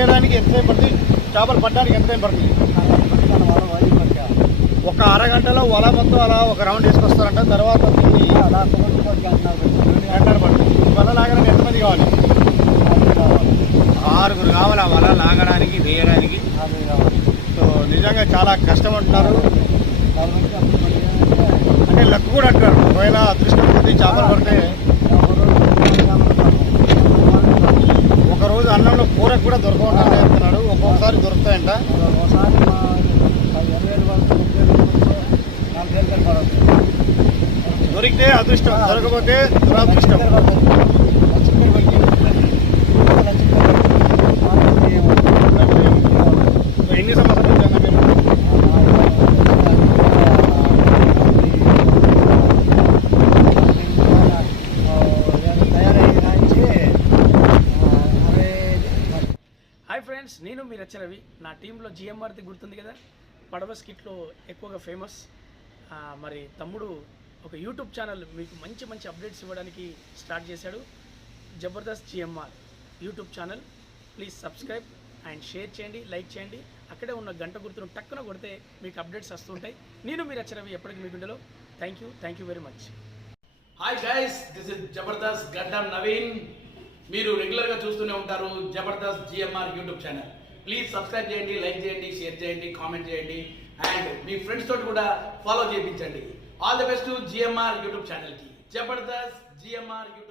తీయడానికి ఎంత టైం పడుతుంది, చేపలు పట్టడానికి ఎంత టైం పడుతుంది? ఒక అరగంటలో వల మొత్తం అలా ఒక రౌండ్ వేసుకొస్తారంట. తర్వాత గంటలు పడుతుంది. వల లాగడానికి ఎంతమంది కావాలి? 6 కావాలి ఆ వల లాగడానికి, తీయడానికి. సో నిజంగా చాలా కష్టం అంటున్నారు. అంటే లక్ కూడా అంటారు. ఒకవేళ అదృష్టం కొద్ది చేపలు పడితే ఒకరోజు అన్నంలో కూరకు కూడా దొరకకుండా చెప్తున్నాడు. ఒక్కొక్కసారి దొరుకుతాయంట. దొరికితే అదృష్టం, దొరకపోతే దురదృష్టం. ఎన్ని సంవత్సరాలు వచ్చాయన్నా మీరు? హాయ్ ఫ్రెండ్స్, నేను మీ రచ్చ రవి. నా టీంలో జిఎంఆర్ది గుర్తుంది కదా, పడవ స్కిట్లో ఎక్కువగా ఫేమస్. మరి తమ్ముడు ఒక యూట్యూబ్ ఛానల్ మీకు మంచి మంచి అప్డేట్స్ ఇవ్వడానికి స్టార్ట్ చేశాడు. Jabardasth GMR YouTube channel. Please subscribe and share చేయండి, లైక్ చేయండి. అక్కడే ఉన్న గంట గుర్తును టక్కున కొడితే మీకు అప్డేట్స్ వస్తుంటాయి. నేను మీ రచ్చ రవి, ఎప్పటికీ మీ గుండెలో. Thank you very much. Hi guys, this is Jabardasth గడ్డం నవీన్. మీరు రెగ్యులర్గా చూస్తూనే ఉంటారు Jabardasth GMR YouTube channel. Please subscribe చేయండి, లైక్ చేయండి, షేర్ చేయండి, కామెంట్ చేయండి అండ్ మీ ఫ్రెండ్స్ తోటి కూడా ఫాలో చేయించండి. All the best GMR YouTube ఛానల్కి. Jabardasth GMR YouTube